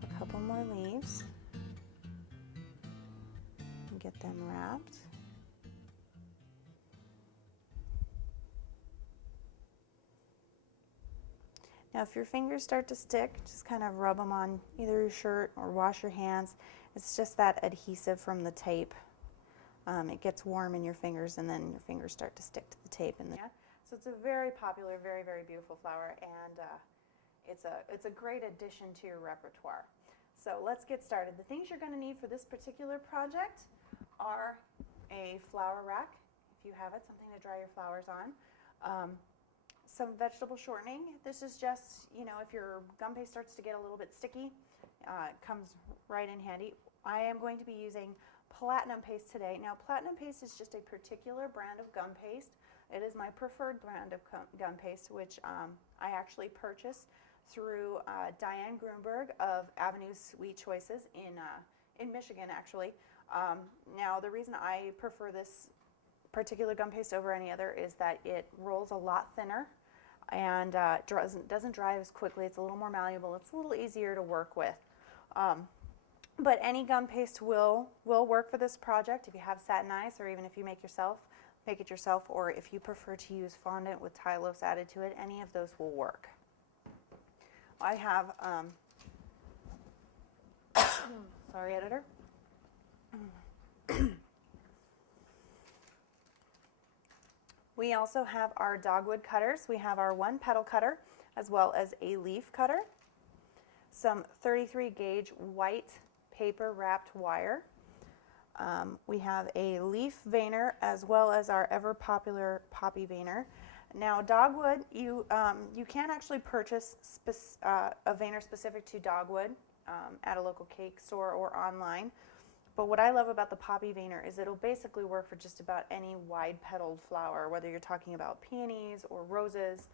grab a couple more leaves and get them wrapped. Now if your fingers start to stick, just kind of rub them on either your shirt or wash your hands. It's just that adhesive from the tape. It gets warm in your fingers and then your fingers start to stick to the tape. So it's a very popular, very, very beautiful flower, and it's a great addition to your repertoire. So let's get started. The things you're going to need for this particular project are a flower rack, if you have it, something to dry your flowers on. Some vegetable shortening. This is just, if your gum paste starts to get a little bit sticky, it comes right in handy. I am going to be using platinum paste today. Now, platinum paste is just a particular brand of gum paste. It is my preferred brand of gum paste, which I actually purchased through Diane Grunberg of Avenue Sweet Choices in Michigan, actually. Now, the reason I prefer this particular gum paste over any other is that it rolls a lot thinner and doesn't dry as quickly. It's a little more malleable. It's a little easier to work with. But any gum paste will work for this project if you have satin ice, or even if you make it yourself, or if you prefer to use fondant with Tylose added to it, any of those will work. I have, sorry editor. We also have our Dogwood Cutters. We have our 1-petal cutter as well as a leaf cutter, some 33 gauge white paper wrapped wire. We have a leaf veiner as well as our ever popular poppy veiner. Now dogwood, you can actually purchase a veiner specific to dogwood at a local cake store or online. But what I love about the poppy veiner is it'll basically work for just about any wide-petaled flower, whether you're talking about peonies or roses,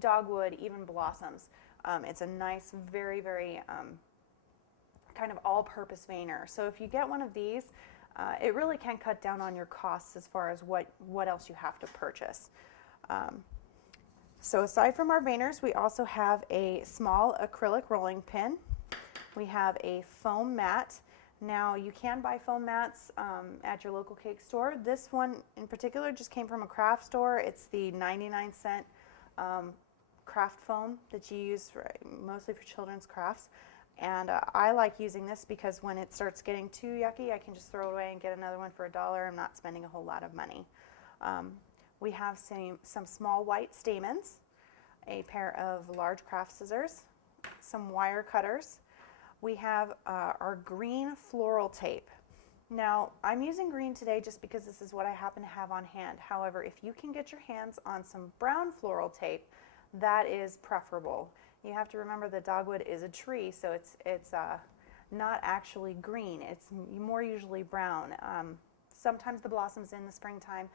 dogwood, even blossoms. It's a nice, very, very kind of all-purpose veiner. So if you get one of these, it really can cut down on your costs as far as what else you have to purchase. So aside from our veiners, we also have a small acrylic rolling pin. We have a foam mat. Now you can buy foam mats at your local cake store. This one in particular just came from a craft store. It's the 99-cent craft foam that you use mostly for children's crafts. And I like using this because when it starts getting too yucky, I can just throw it away and get another one for $1. I'm not spending a whole lot of money. We have some small white stamens, a pair of large craft scissors, some wire cutters. We have our green floral tape. Now, I'm using green today just because this is what I happen to have on hand. However, if you can get your hands on some brown floral tape, that is preferable. You have to remember that dogwood is a tree, so it's not actually green. It's more usually brown. Sometimes the blossoms in the springtime